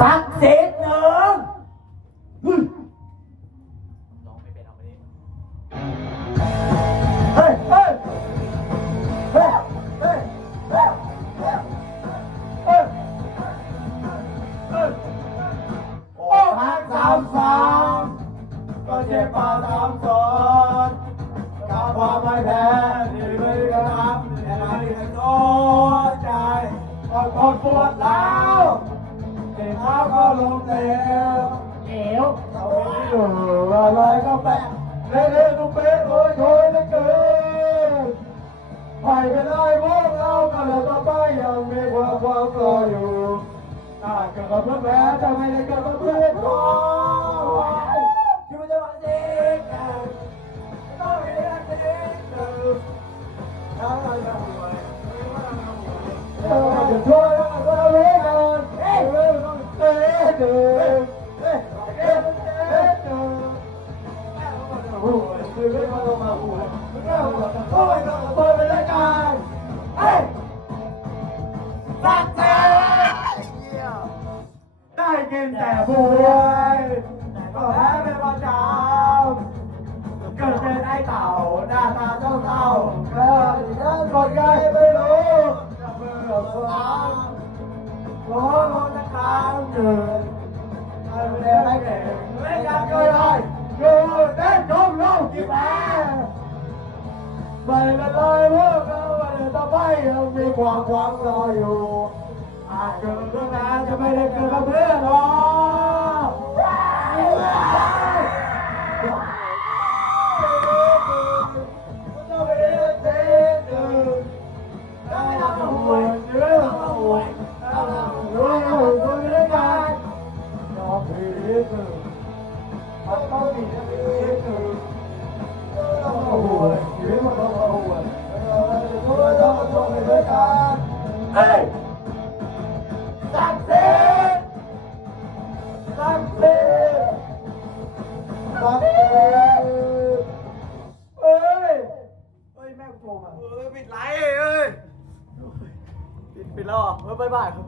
สักเศษหนึ่งเฮ้ยเฮ้ยเฮ้ยเฮ้ยเฮ้ยเฮ้ยเฮ้ห้พักสามสามก็เจ็บมาสามสอนกาความไม่แพ้ที่ไม่กระทำแต่เราที่กัใจต้องทนปวดร้า ก็ลงเตวเอวเขาไม่อยู่อะไรก็แปะเล่เล่นทุกเป็นโอยโอยเหลือเกินไปไม่ได้พวกเราก็เลยต่อไปยังมีความความรออยู่ถ้าเกิดกับเพื่อแพ้จะไม่ได้เกิดกับเพื่อนก็ที่มันจะเด็กต้องมีกันเด็กถ้าเราจะหวยเราจะช่วย โอ้ยคือไม่มาลงมาหัวมึงเอาหัวโอ้ยต้องเปิดไปเลยกันเฮ้ยสักเซได้กินแต่บวยก็แพ้เป็นประจำเกิดเป็นไอ้เต่าหน้าตาเจ้าเต่าเกิดเป็นคนใหญ่ไม่รู้จะเบื่องร้อนร้อนจะค้างเกิดไม่ได้ไม่เก่งไม่อยากเกิด เป็นไรพวกเราวันต่อไปยังมีความหวังรออยู่ อาจเกิดเรื่องนั้นจะไม่ได้เกิดกับเพื่อนหรอกต้องไปเรียนเต้นดูต้องไปทำหวยเรื่องหวยต้องทำหวยหวยหวยด้วยกันน้อง เอ้ยเฮ้ย แม่กูโทรมาเออปิดไลน์เอ้ยปิดปิดแล้วเหรอเออบายบายครับ